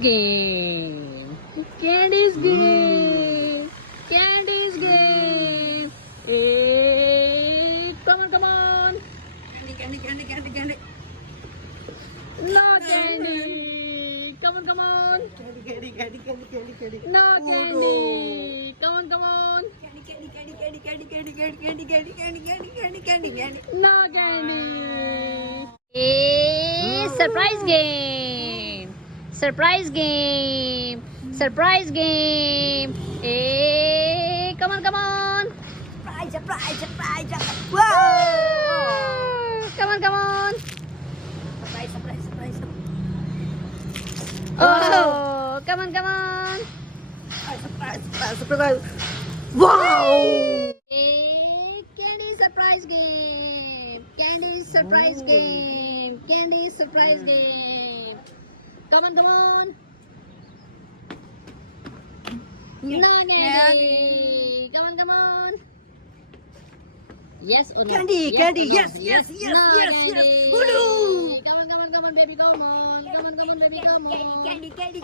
Game. Candy's game. Candy's game. Hey, come on, come on. Candy. No candy. Come on, come on. Candy. No candy. Come on, come on. Candy. No candy. Hey, surprise game. Surprise game. Surprise game. Hey, come on, come on. Surprise. Wow! Come on, come on. Surprise. Oh, come on, come on. Surprise. Wow! Hey, Candy surprise game. Candy surprise game. Candy surprise game. Come on. No candy. Come on. Yes or no? Candy. Yes. No candy. Hoodoo! Come on, baby, come on. Come on, baby, come on. Candy. No candy.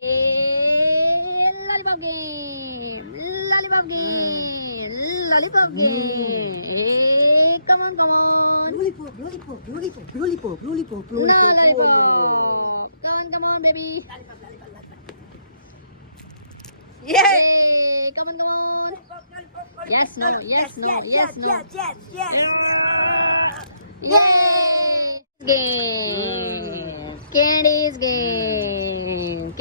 Hey, lollipop game. Lollipop game. Hey, come on. Lollipop. No lollipop. Come on, baby. Yeah! Hey, come on. Yes, no. Yay! Game. Candy's game.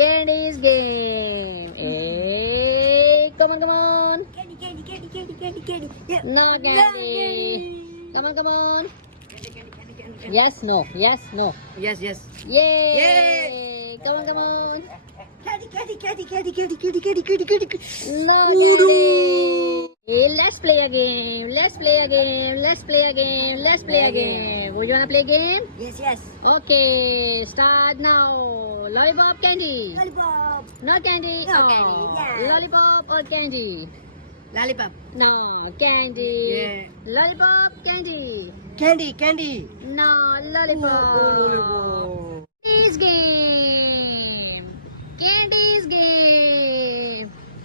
Hey, come on. Candy. Yeah. No candy. Come on. Yes, no. Yes. Yay! Come on. Candy. No Voodoo. candy. Hey, let's play a game. Would you wanna play a game? Yes. Okay, start now. Lollipop, candy. Lollipop. No candy. No candy, yeah. Lollipop or candy? Lollipop. No candy. Yeah. Lollipop, candy. Candy. No lollipop. Lollipop. Candy's game.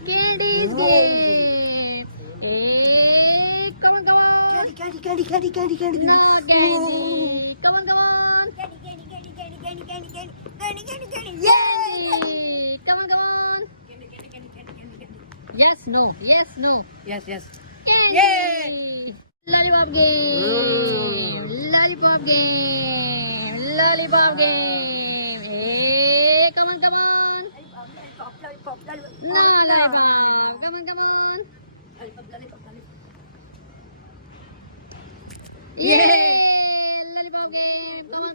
Candy's game. Hey, come on. Candy. No candy. Oh. Come on. Candy. Yay! Come on. Yes, no. Yes. Yay! Yay! Lollipop game. Hey, come on. Lollipop. No lollipop. Come on. Yay! Lollipop game. Come on.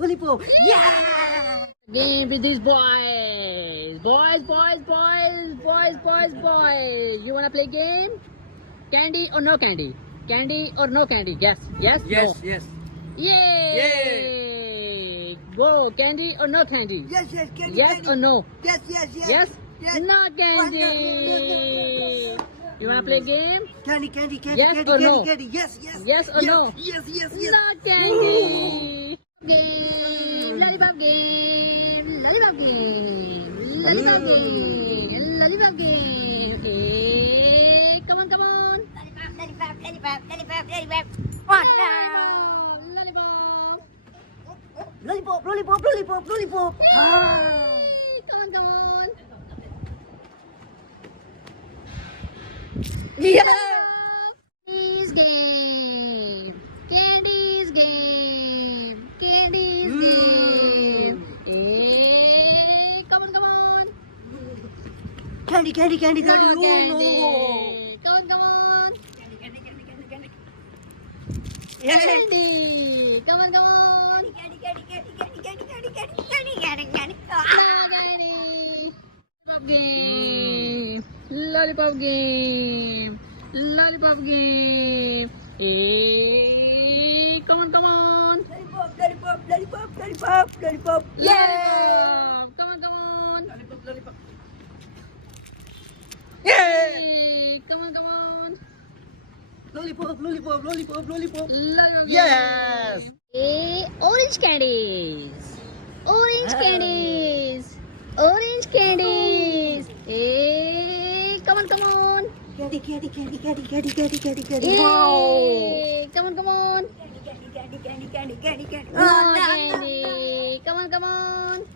Lollipop. Yeah! Game with these boys. You wanna play game? Candy or no candy? Yes. No. Yes. Yay! Go, candy or no candy? Yes, candy. Yes or no? Yes. No candy. You wanna play game? Candy. Yes or no? Yes. Yes or no? Yes. No candy. Game. Lollipop game. Hey, come on. Lollipop. One Lollipop. Lollipop. Ah. Hey, come on. Yeah. Candy's game. Hey, come on. Candy. No Oh, candy. no. Come on. Yeah. Candy. Come on. Lollipop game. Hey, come on. Lollipop. Yeah. Come on. Lollipop, lollipop, lollipop, lollipop. Yes. Orange candies. Orange candies. Orange candies. Come on, come on. Candy, candy, candy, candy, candy, candy, candy, candy. Come on, come on. Candy, candy, candy, candy, candy. More candy. Come on, come on.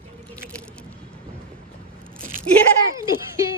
Yeah. Candy.